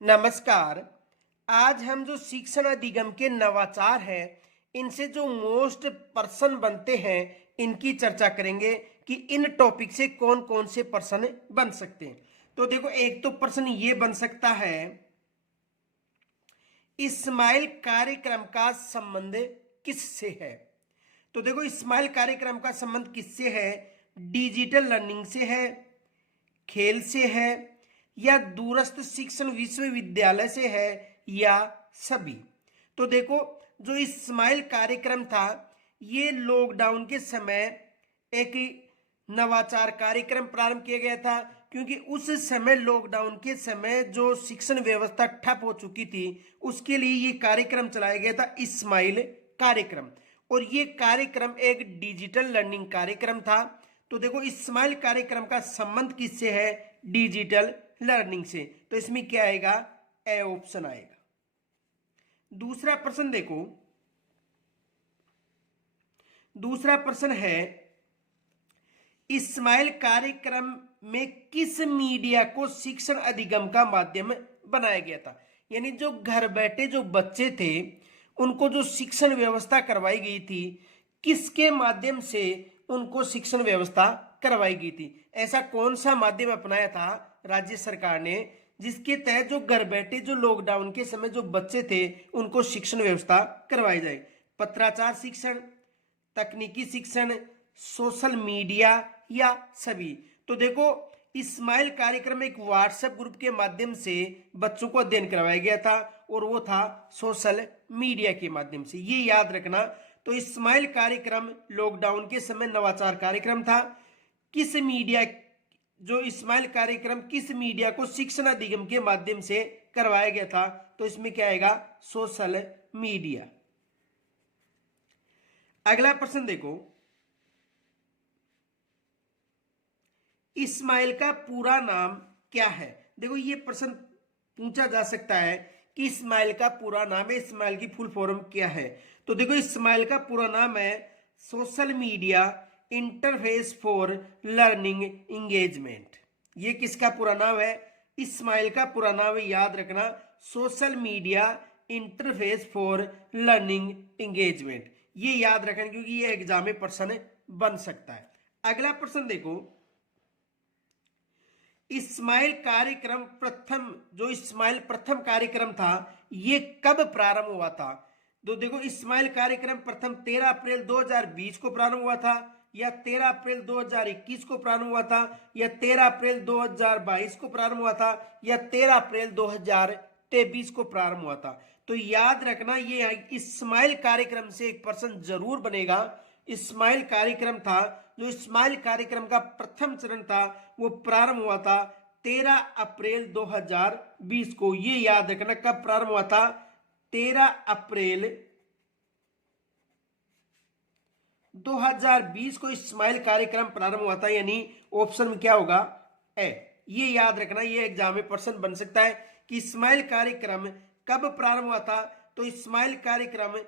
नमस्कार। आज हम जो शिक्षण अधिगम के नवाचार हैं, इनसे जो मोस्ट पर्सन बनते हैं, इनकी चर्चा करेंगे कि इन टॉपिक से कौन कौन से पर्सन बन सकते हैं। तो देखो, एक तो पर्सन ये बन सकता है, इस्माइल कार्यक्रम का संबंध किससे है। तो देखो, इस्माइल कार्यक्रम का संबंध किससे है? डिजिटल लर्निंग से है, खेल से है, या दूरस्थ शिक्षण विश्वविद्यालय से है, या सभी। तो देखो, जो इस्माइल कार्यक्रम था, ये लॉकडाउन के समय एक नवाचार कार्यक्रम प्रारंभ किया गया था, क्योंकि उस समय लॉकडाउन के समय जो शिक्षण व्यवस्था ठप हो चुकी थी, उसके लिए ये कार्यक्रम चलाया गया था, इस्माइल कार्यक्रम। और ये कार्यक्रम एक डिजिटल लर्निंग कार्यक्रम था। तो देखो, इस्माइल कार्यक्रम का संबंध किससे है? डिजिटल लर्निंग से। तो इसमें क्या आएगा? ए ऑप्शन आएगा। दूसरा प्रश्न देखो, दूसरा प्रश्न है, इस्माइल कार्यक्रम में किस मीडिया को शिक्षण अधिगम का माध्यम बनाया गया था? यानी जो घर बैठे जो बच्चे थे, उनको जो शिक्षण व्यवस्था करवाई गई थी, किसके माध्यम से उनको शिक्षण व्यवस्था करवाई गई थी? ऐसा कौन सा माध्यम अपनाया था राज्य सरकार ने, जिसके तहत जो घर बैठे जो लॉकडाउन के समय जो बच्चे थे, उनको शिक्षण व्यवस्था करवाई जाए? पत्राचार शिक्षण, तकनीकी शिक्षण, सोशल मीडिया, या सभी। तो देखो, इस्माइल कार्यक्रम एक व्हाट्सएप ग्रुप के माध्यम से बच्चों को अध्ययन करवाया गया था, और वो था सोशल मीडिया के माध्यम से, ये याद रखना। तो इस्माइल कार्यक्रम लॉकडाउन के समय नवाचार कार्यक्रम था। किस मीडिया, जो इस्माइल कार्यक्रम किस मीडिया को शिक्षण अधिगम के माध्यम से करवाया गया था? तो इसमें क्या आएगा? Social media. अगला प्रश्न देखो, इस्माइल का पूरा नाम क्या है? देखो, ये प्रश्न पूछा जा सकता है कि इस्माइल का पूरा नाम है, इस्माइल की फुल फॉर्म क्या है? तो देखो, इस्माइल का पूरा नाम है social media interface for learning engagement. ये किसका पूरा नाम है? इस्माइल का पूरा नाम है, याद रखना, social media interface for learning engagement. ये याद रखना, क्योंकि ये एग्जाम में प्रश्न बन सकता है। अगला प्रश्न देखो, इस्माइल कार्यक्रम प्रथम, जो इस्माइल प्रथम कार्यक्रम था, ये कब प्रारंभ हुआ था? तो देखो, इस्माइल कार्यक्रम प्रथम 13 अप्रैल 2020 को प्रारंभ हुआ था, या 13 अप्रैल 2021 को प्रारंभ हुआ था, या 13 अप्रैल 2022 को प्रारंभ हुआ था, या 13 अप्रैल 2023 को प्रारंभ हुआ था? तो याद रखना, ये इस्माइल कार्यक्रम से एक प्रश्न जरूर बनेगा। इस्माइल कार्यक्रम था, जो इस्माइल कार्यक्रम का प्रथम चरण था, वो प्रारंभ हुआ था 13 अप्रैल 2020 को। ये याद रखना, कब प्रारंभ हुआ था? 13 अप्रैल 2020 को इस्माइल कार्यक्रम प्रारंभ हुआ था, यानी ऑप्शन में क्या होगा? ए। ये याद रखना, ये एग्जाम में प्रश्न बन सकता है कि इस्माइल कार्यक्रम कब प्रारंभ हुआ था? तो इस्माइल कार्यक्रम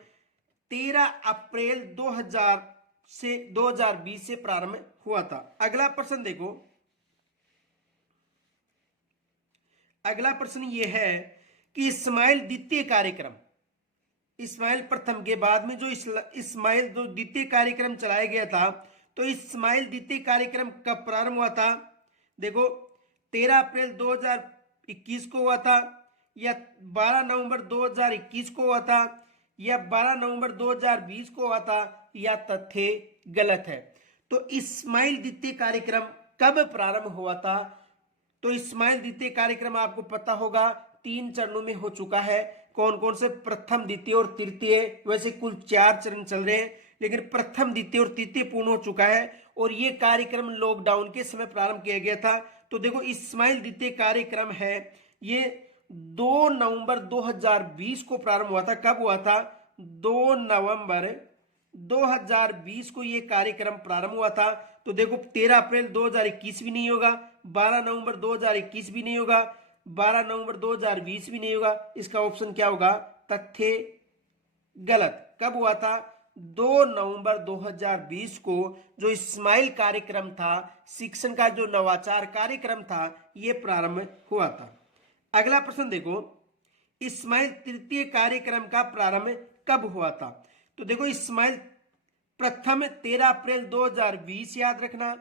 13 अप्रैल 2020 से प्रारंभ हुआ था। अगला प्रश्न देखो, अगला प्रश्न यह है कि इस्माइल द्वितीय कार्यक्रम, इस्माइल प्रथम के बाद में जो इस्माइल जो द्वितीय कार्यक्रम चलाया गया था, तो इस्माइल द्वितीय कार्यक्रम कब प्रारंभ हुआ था? देखो, 13 अप्रैल 2021 को हुआ था, या 12 नवंबर 2021 को हुआ था, या 12 नवंबर 2020 को हुआ था, या तथ्य गलत है? तो इस्माइल द्वितीय कार्यक्रम कब प्रारंभ हुआ था? तो इस्माइल द्वितीय कार्यक्रम आपको पता होगा 3 चरणों में हो चुका है। कौन कौन से? प्रथम, द्वितीय और तृतीय। वैसे कुल 4 चरण चल रहे हैं, लेकिन प्रथम, द्वितीय और तृतीय पूर्ण हो चुका है, और ये कार्यक्रम लॉकडाउन के समय प्रारंभ किया गया था। तो देखो, इस्माइल द्वितीय कार्यक्रम है, ये 2 नवंबर 2020 को प्रारंभ हुआ था। कब हुआ था? 2 नवंबर 2020 को ये कार्यक्रम प्रारंभ हुआ था। तो देखो, 13 अप्रैल 2021 भी नहीं होगा, 12 नवंबर 2021 भी नहीं होगा, 12 नवंबर 2020 भी नहीं होगा। इसका ऑप्शन क्या होगा? तथ्य गलत। कब हुआ था? 2 नवंबर 2020 को जो इस्माइल कार्यक्रम था, शिक्षण का जो नवाचार कार्यक्रम था, ये प्रारंभ हुआ था। अगला प्रश्न देखो, इस्माइल तृतीय कार्यक्रम का प्रारंभ कब हुआ था? तो देखो इस्माइल प्रथम 13 अप्रैल 2020 याद रखना,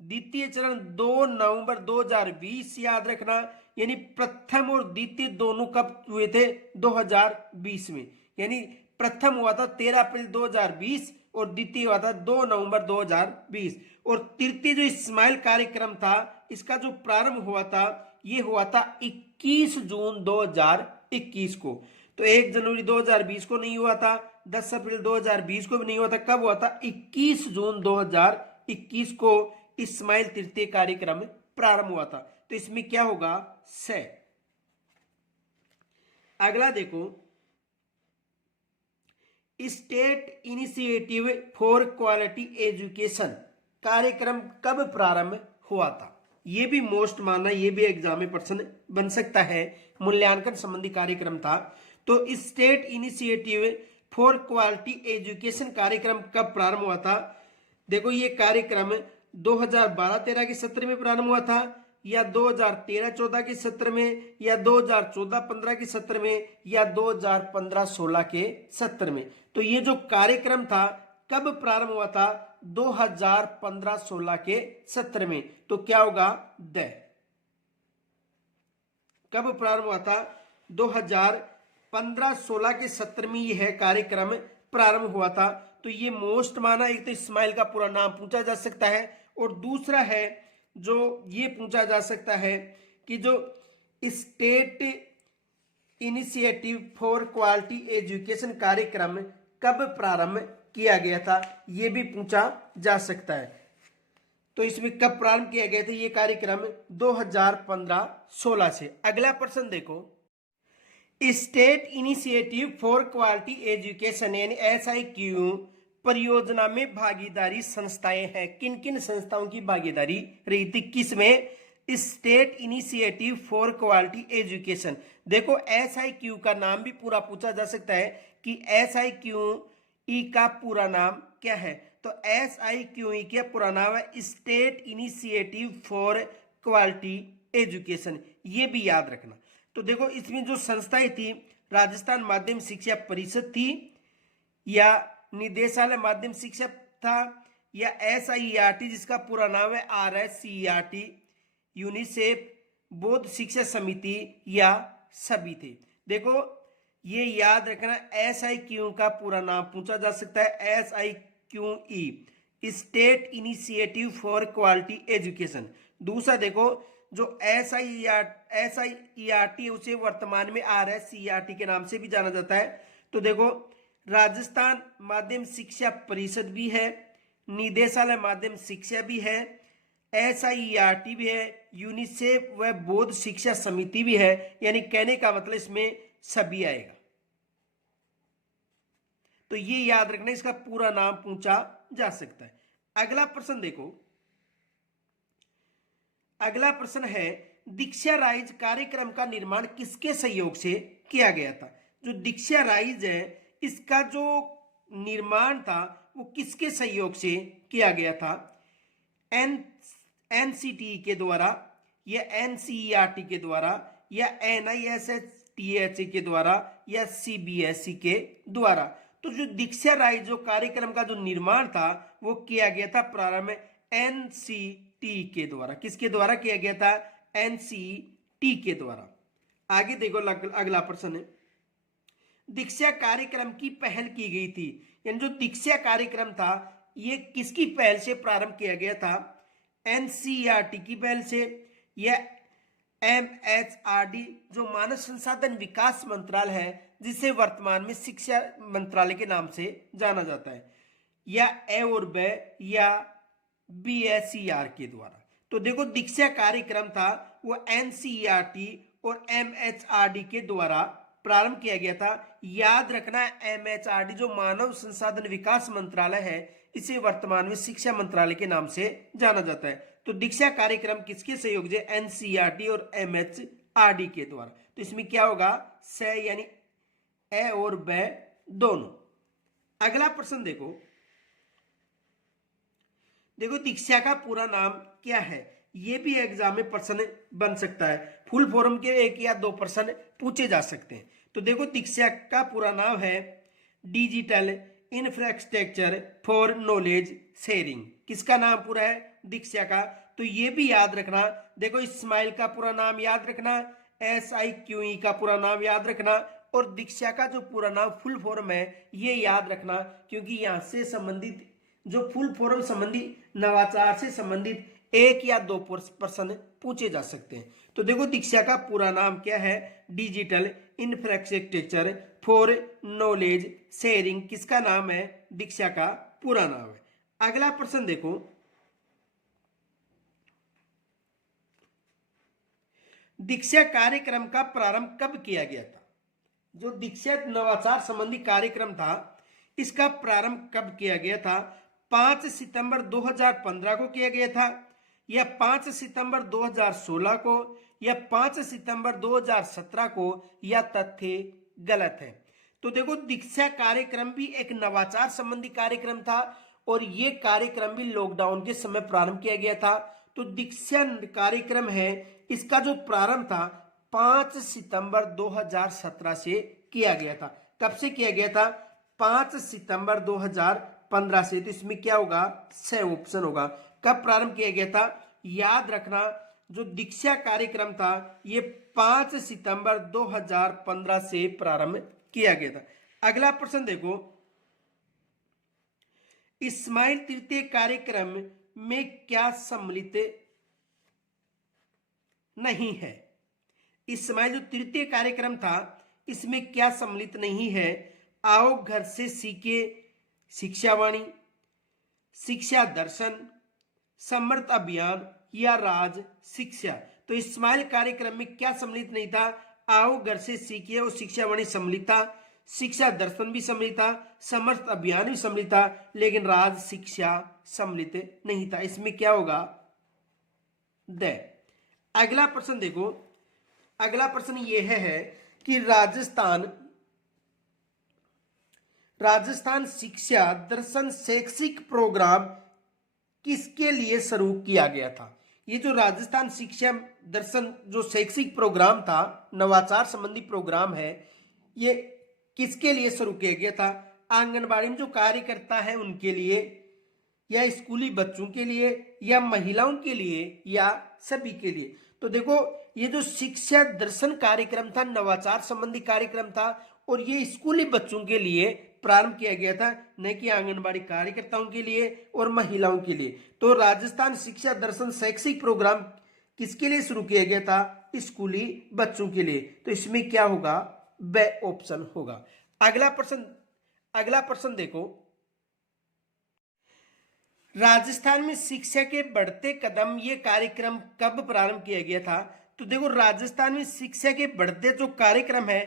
द्वितीय चरण 2 नवंबर 2020 याद रखना। यानी प्रथम और द्वितीय दोनों कब हुए थे? 2020 में। यानी प्रथम हुआ था 13 अप्रैल 2020 और द्वितीय हुआ था 2 नवंबर 2020। और तृतीय जो इस्माइल कार्यक्रम था इसका जो प्रारंभ हुआ था ये हुआ था 21 जून 2021 को। तो 1 जनवरी 2020 को नहीं हुआ था, 10 अप्रैल 2020 को भी नहीं हुआ था। कब हुआ था? 21 जून 2021 को इस्माइल तृतीय कार्यक्रम प्रारंभ हुआ था। तो इसमें क्या होगा? से। अगला देखो, state initiative for quality education कार्यक्रम कब प्रारंभ हुआ था? ये भी मोस्ट माना, ये भी एग्जाम में प्रश्न बन सकता है, मूल्यांकन संबंधी कार्यक्रम था। तो state initiative for quality education कार्यक्रम कब प्रारंभ हुआ था? देखो ये कार्यक्रम 2012-13 के सत्र में प्रारंभ हुआ था, या 2013-14 के सत्र में, या 2014-15 के सत्र में, या 2015-16 के सत्र में। तो ये जो कार्यक्रम था कब प्रारंभ हुआ था? 2015-16 के सत्र में। तो क्या होगा? द। कब प्रारंभ हुआ था? 2015-16 के सत्र में यह कार्यक्रम प्रारंभ हुआ था। तो ये मोस्ट माना, एक तो इस्माइल का पूरा नाम पूछा जा सकता है, और दूसरा है जो ये पूछा जा सकता है कि जो state initiative for quality education कार्यक्रम कब प्रारंभ किया गया था, ये भी पूछा जा सकता है। तो इसमें कब प्रारंभ किया गया था ये कार्यक्रम? 2015-16 से। अगला प्रश्न देखो, state initiative for quality education यानी SIQ परियोजना में भागीदारी संस्थाएं हैं। किन किन संस्थाओं की भागीदारी रही थी? किसमें? State initiative for quality education. देखो SIQ का नाम भी पूरा पूछा जा सकता है कि SIQE का पूरा नाम क्या है? तो SIQE का पूरा नाम है state initiative for quality education, ये भी याद रखना। तो देखो इसमें जो संस्थाएं थी, राजस्थान माध्यम शिक्षा परिषद थी, या निदेशालय माध्यम शिक्षा था, या SIERT जिसका पूरा नाम है RSCERT, यूनिसेफ, बौद्ध शिक्षा समिति, या सभी थे। देखो ये याद रखना, SIQ का पूरा नाम पूछा जा सकता है SIQE, state initiative for quality education. दूसरा देखो जो SIERT उसे वर्तमान में RSCERT के नाम से भी जाना जाता है। तो देखो राजस्थान माध्यम शिक्षा परिषद भी है, निदेशालय माध्यम शिक्षा भी है, SIERT भी है, यूनिसेफ व बौद्ध शिक्षा समिति भी है। यानी कहने का मतलब इसमें सभी आएगा। तो ये याद रखना, इसका पूरा नाम पूछा जा सकता है। अगला प्रश्न देखो, अगला प्रश्न है दीक्षा राइज कार्यक्रम का निर्माण किसके सहयोग से किया गया था? जो दीक्षा राइज है इसका जो निर्माण था वो किसके सहयोग से किया गया था? NCT के द्वारा, या NCERT के द्वारा, या NISTH के द्वारा, या CBSE के द्वारा। तो जो दीक्षा राइज जो कार्यक्रम का जो निर्माण था वो किया गया था प्रारंभ में NCT के द्वारा। किसके द्वारा किया गया था? NCT के द्वारा। आगे देखो अगला प्रश्न है, दीक्षा कार्यक्रम की पहल की गई थी, यानी जो दीक्षा कार्यक्रम था ये किसकी पहल से प्रारंभ किया गया था? NCERT की पहल से, या MHRD जो मानव संसाधन विकास मंत्रालय है जिसे वर्तमान में शिक्षा मंत्रालय के नाम से जाना जाता है, या A और B, या BSER के द्वारा। तो देखो दीक्षा कार्यक्रम था वो NCERT और MHRD के द्वारा प्रारंभ किया गया था। याद रखना MHRD जो मानव संसाधन विकास मंत्रालय है इसे वर्तमान में शिक्षा मंत्रालय के नाम से जाना जाता है। तो दीक्षा कार्यक्रम किसके सहयोग से? NCERT और MHRD के द्वारा। तो इसमें क्या होगा? से, यानी A और B दोनों। अगला प्रश्न देखो, देखो दीक्षा का पूरा नाम क्या है? ये भी एग्जाम में प्रश्न बन सकता है। फुल फॉर्म के 1 या 2 प्रश्न पूछे जा सकते हैं। तो देखो दीक्षा का पूरा नाम है digital infrastructure for knowledge sharing. किसका नाम पूरा है? दीक्षा का। तो ये भी याद रखना। देखो इस्माइल का पूरा नाम याद रखना, SIQE का पूरा नाम याद रखना, और दीक्षा का जो पूरा नाम फुल फॉर्म है ये याद रखना, क्योंकि यहाँ से संबंधित जो फुल फॉर्म संबंधी नवाचार से संबंधित 1 या 2 प्रश्न पूछे जा सकते हैं। तो देखो दीक्षा का पूरा नाम क्या है? Digital infrastructure for knowledge sharing. किसका नाम है? दीक्षा का पूरा नाम है। अगला प्रश्न देखो, दीक्षा कार्यक्रम का प्रारंभ कब किया गया था? जो दीक्षा नवाचार संबंधी कार्यक्रम था इसका प्रारंभ कब किया गया था? 5 सितंबर 2015 को किया गया था, या 5 सितंबर 2016 को, या 5 सितंबर 2017 को, या तथ्य गलत है? तो देखो दीक्षा कार्यक्रम भी एक नवाचार संबंधी कार्यक्रम था, और ये कार्यक्रम भी लॉकडाउन के समय प्रारंभ किया गया था। तो दीक्षा कार्यक्रम है इसका जो प्रारंभ था 5 सितंबर 2017 से किया गया था। कब से किया गया था? 5 सितंबर 2015 से। तो इसमें क्या होगा? सही ऑप्शन होगा। कब प्रारंभ किया गया था? याद रखना, जो दीक्षा कार्यक्रम था ये 5 सितंबर 2015 से प्रारंभ किया गया था। अगला प्रश्न देखो, इस्माइल तृतीय कार्यक्रम में क्या सम्मिलित नहीं है? इस्माइल जो तृतीय कार्यक्रम था इसमें क्या सम्मिलित नहीं है? आओ घर से सीखे शिक्षावाणी, शिक्षा दर्शन, समर्थ अभियान, या राज शिक्षा। तो इस्माइल कार्यक्रम में क्या सम्मिलित नहीं था? आओ घर से सीखिए और शिक्षावाणी सम्मिलित था, शिक्षा दर्शन भी सम्मिलित था, समर्थ अभियान भी सम्मिलित था, लेकिन राज शिक्षा सम्मिलित नहीं था। इसमें क्या होगा? द। अगला प्रश्न देखो, अगला प्रश्न यह है कि राजस्थान शिक्षा दर्शन शैक्षिक प्रोग्राम किसके लिए शुरू किया गया था? ये जो राजस्थान शिक्षा दर्शन जो शैक्षिक प्रोग्राम था, नवाचार संबंधी प्रोग्राम है, ये किसके लिए शुरू किया गया था? आंगनबाड़ी में जो कार्यकर्ता है उनके लिए, या स्कूली बच्चों के लिए, या महिलाओं के लिए, या सभी के लिए? तो देखो ये जो शिक्षा दर्शन कार्यक्रम था नवाचार संबंधी कार्यक्रम था, और ये स्कूली बच्चों के लिए प्रारंभ किया गया था, न कि आंगनबाड़ी कार्यकर्ताओं के लिए और महिलाओं के लिए। तो राजस्थान शिक्षा दर्शन शैक्षिक प्रोग्राम किसके लिए शुरू किया गया था? स्कूली बच्चों के लिए। तो इसमें क्या होगा? बे ऑप्शन होगा। अगला प्रश्न देखो, राजस्थान में शिक्षा के बढ़ते कदम ये कार्यक्रम कब प्रारंभ किया गया था? तो देखो राजस्थान में शिक्षा के बढ़ते जो कार्यक्रम है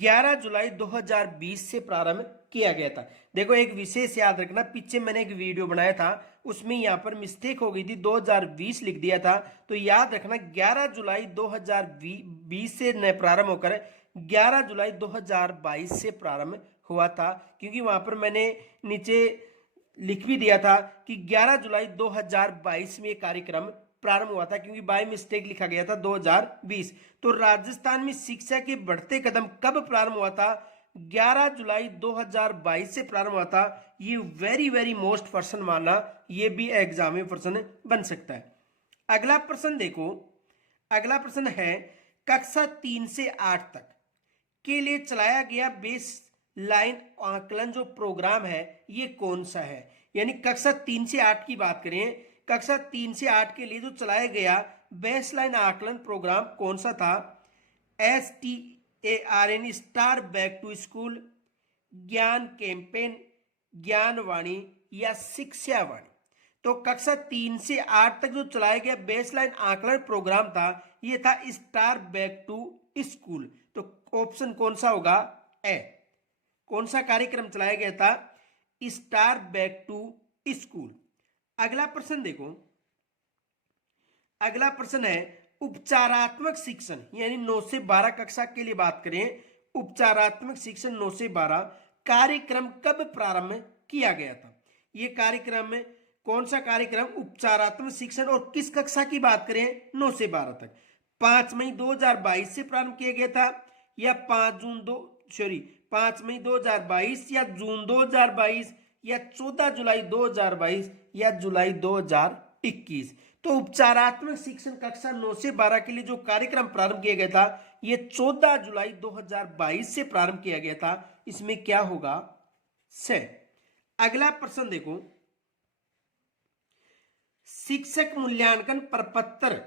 11 जुलाई 2020 से प्रारंभ किया गया था। देखो एक विशेष याद रखना, पीछे मैंने एक वीडियो बनाया था उसमें यहाँ पर मिस्टेक हो गई थी, 2020 लिख दिया था। तो याद रखना 11 जुलाई 2020 से न प्रारंभ होकर 11 जुलाई 2022 से प्रारंभ हुआ था, क्योंकि वहां पर मैंने नीचे लिख भी दिया था कि 11 जुलाई 2022 में कार्यक्रम प्रारंभ हुआ था, क्योंकि बाय मिस्टेक लिखा गया था 2020। तो राजस्थान में शिक्षा के बढ़ते कदम कब प्रारंभ हुआ था? 11 जुलाई 2022 से प्रारंभ हुआ था। ये वेरी मोस्ट प्रश्न माना, ये भी एग्जाम में प्रश्न बन सकता है। अगला प्रश्न देखो, अगला प्रश्न है कक्षा 3 से 8 तक के लिए चलाया गया बेस लाइन आकलन जो प्रोग्राम है ये कौन सा है? यानी कक्षा 3 से 8 की बात करें, कक्षा 3 से 8 के लिए जो चलाया गया बेस लाइन आकलन प्रोग्राम कौन सा था? STARN star back to school, Gyan campaign, Gyanvani, या शिक्षावाणी। तो कक्षा 3 से 8 तक जो चलाया गया बेसलाइन आकलन प्रोग्राम था ये था स्टार बैक टू स्कूल। तो ऑप्शन कौन सा होगा? ए। कौन सा कार्यक्रम चलाया गया था? Star back to school. अगला प्रश्न देखो, अगला प्रश्न है उपचारात्मक शिक्षण, यानी 9 से 12 कक्षा के लिए बात करें, उपचारात्मक शिक्षण 9 से 12 कार्यक्रम कब प्रारंभ किया गया था? ये कार्यक्रम कौन सा कार्यक्रम? उपचारात्मक शिक्षण। और किस कक्षा की बात करें? 9 से 12 तक। 5 मई 2022 से प्रारंभ किया गया था, या 5 मई 2022, या जून 2022, या 14 जुलाई 2022, या जुलाई 2021। तो उपचारात्मक शिक्षण कक्षा 9 से 12 के लिए जो कार्यक्रम प्रारंभ किया गया था, ये 14 जुलाई 2022 से प्रारंभ किया गया था। इसमें क्या होगा? से। अगला प्रश्न देखो, शिक्षक मूल्यांकन प्रपत्र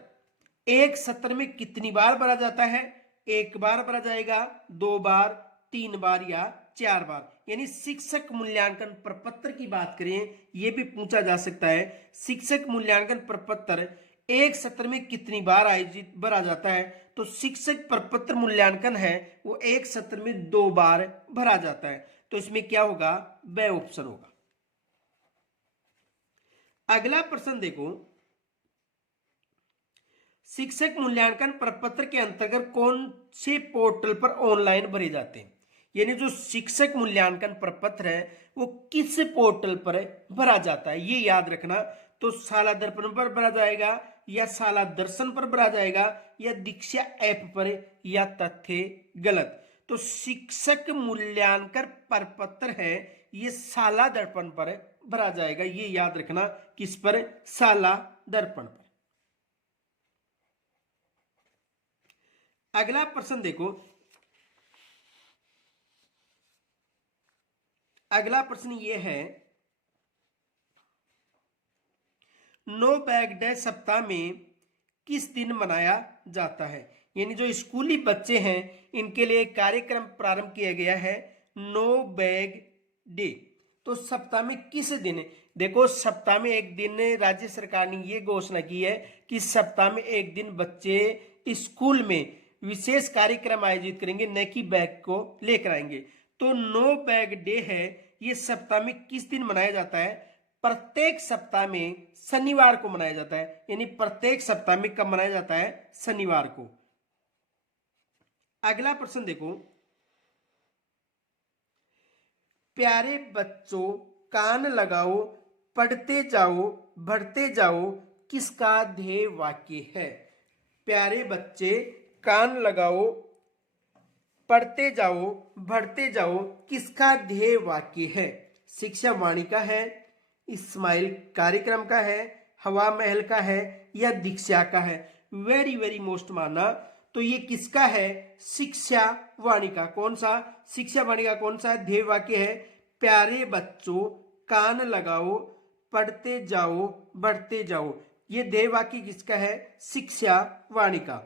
एक सत्र में कितनी बार भरा जाता है? 1 बार भरा जाएगा, 2 बार, 3 बार, या 4 बार। यानी शिक्षक मूल्यांकन प्रपत्र की बात करें, यह भी पूछा जा सकता है, शिक्षक मूल्यांकन प्रपत्र एक सत्र में कितनी बार आयोजित भरा जाता है? तो शिक्षक प्रपत्र मूल्यांकन है वो एक सत्र में 2 बार भरा जाता है। तो इसमें क्या होगा? ब ऑप्शन होगा। अगला प्रश्न देखो, शिक्षक मूल्यांकन प्रपत्र के अंतर्गत कौन से पोर्टल पर ऑनलाइन भरे जाते हैं? यानी जो शिक्षक मूल्यांकन प्रपत्र है वो किस पोर्टल पर भरा जाता है, ये याद रखना। तो शाला दर्पण पर भरा जाएगा, या शाला दर्शन पर भरा जाएगा, या दीक्षा ऐप पर, या तथ्य गलत। तो शिक्षक मूल्यांकन प्रपत्र है ये शाला दर्पण पर भरा जाएगा, ये याद रखना। किस पर? शाला दर्पण पर। अगला प्रश्न देखो, अगला प्रश्न ये है, नो बैग डे सप्ताह में किस दिन मनाया जाता है? यानी जो स्कूली बच्चे हैं इनके लिए कार्यक्रम प्रारंभ किया गया है, नो बैग डे। तो सप्ताह में किस दिन? देखो, सप्ताह में एक दिन राज्य सरकार ने ये घोषणा की है कि सप्ताह में एक दिन बच्चे स्कूल में विशेष कार्यक्रम आयोजित करेंगे, न कि बैग को लेकर आएंगे। तो नो बैग डे है ये सप्ताह में किस दिन मनाया जाता है? प्रत्येक सप्ताह में शनिवार को मनाया जाता है। यानी प्रत्येक सप्ताह में कब मनाया जाता है? शनिवार को। अगला प्रश्न देखो, प्यारे बच्चों कान लगाओ, पढ़ते जाओ, बढ़ते जाओ, किसका ध्येय वाक्य है? प्यारे बच्चे कान लगाओ, पढ़ते जाओ, बढ़ते जाओ, किसका ध्येय वाक्य है? शिक्षा वाणी का है, इस्माइल कार्यक्रम का है, हवा महल का है, या दीक्षा का है? वेरी वेरी मोस्ट माना, तो ये किसका है? शिक्षा वाणी का। कौन सा? शिक्षा वाणी का कौन सा ध्येय वाक्य है? प्यारे बच्चों कान लगाओ, पढ़ते जाओ, बढ़ते जाओ। ये ध्येय वाक्य किसका है? शिक्षा वाणी का।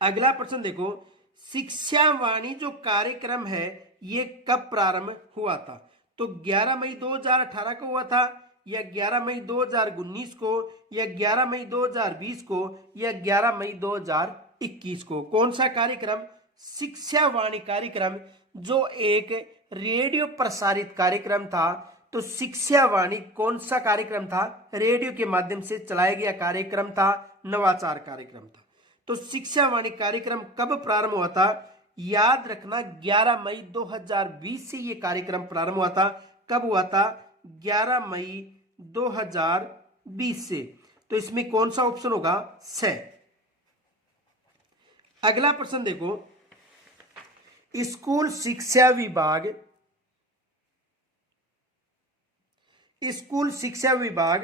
अगला प्रश्न देखो, शिक्षा वाणी जो कार्यक्रम है ये कब प्रारंभ हुआ था? तो 11 मई 2018 को हुआ था, या 11 मई 2019 को, या 11 मई 2020 को, या 11 मई 2021 को? कौन सा कार्यक्रम? शिक्षा वाणी कार्यक्रम, जो एक रेडियो प्रसारित कार्यक्रम था। तो शिक्षा वाणी कौन सा कार्यक्रम था? रेडियो के माध्यम से चलाया गया कार्यक्रम था, नवाचार कार्यक्रम था। तो शिक्षा वाणी कार्यक्रम कब प्रारंभ हुआ था? याद रखना, 11 मई 2020 से ये कार्यक्रम प्रारंभ हुआ था। कब हुआ था? 11 मई 2020 से। तो इसमें कौन सा ऑप्शन होगा? से। अगला प्रश्न देखो, स्कूल शिक्षा विभाग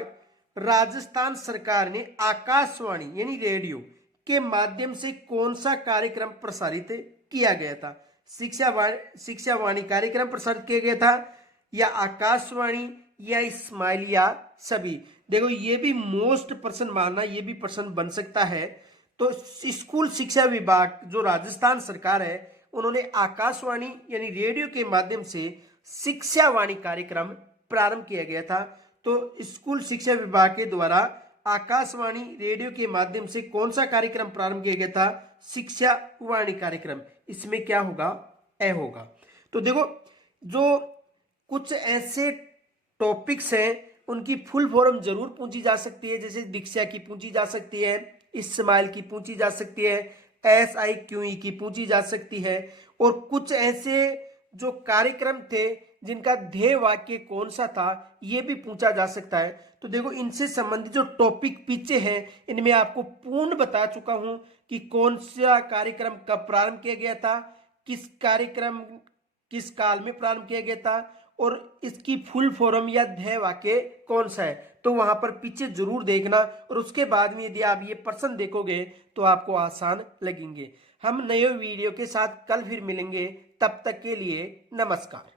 राजस्थान सरकार ने आकाशवाणी यानी रेडियो के माध्यम से कौन सा कार्यक्रम प्रसारित किया गया था? शिक्षा वाणी कार्यक्रम प्रसारित किया गया था, या आकाशवाणी, या इस्माइल, या सभी? देखो, ये भी मोस्ट प्रश्न मानना, ये भी प्रश्न बन सकता है। तो स्कूल शिक्षा विभाग जो राजस्थान सरकार है उन्होंने आकाशवाणी यानी रेडियो के माध्यम से शिक्षा वाणी कार्यक्रम प्रारंभ किया गया था। तो स्कूल शिक्षा विभाग के द्वारा आकाशवाणी रेडियो के माध्यम से कौन सा कार्यक्रम प्रारंभ किया गया था? शिक्षा वाणी कार्यक्रम। इसमें क्या होगा? ए होगा। तो देखो, जो कुछ ऐसे टॉपिक्स हैं उनकी फुल फॉर्म जरूर पूछी जा सकती है, जैसे दीक्षा की पूछी जा सकती है, इस्माइल की पूछी जा सकती है, SIQE की पूछी जा सकती है। और कुछ ऐसे जो कार्यक्रम थे जिनका ध्येय वाक्य कौन सा था ये भी पूछा जा सकता है। तो देखो इनसे संबंधित जो टॉपिक पीछे हैं इनमें आपको पूर्ण बता चुका हूं कि कौन सा कार्यक्रम कब प्रारंभ किया गया था, किस कार्यक्रम किस काल में प्रारंभ किया गया था और इसकी फुल फॉर्म या ध्येय वाक्य कौन सा है। तो वहां पर पीछे जरूर देखना और उसके बाद में यदि आप ये प्रश्न देखोगे तो आपको आसान लगेंगे। हम नए वीडियो के साथ कल फिर मिलेंगे, तब तक के लिए नमस्कार।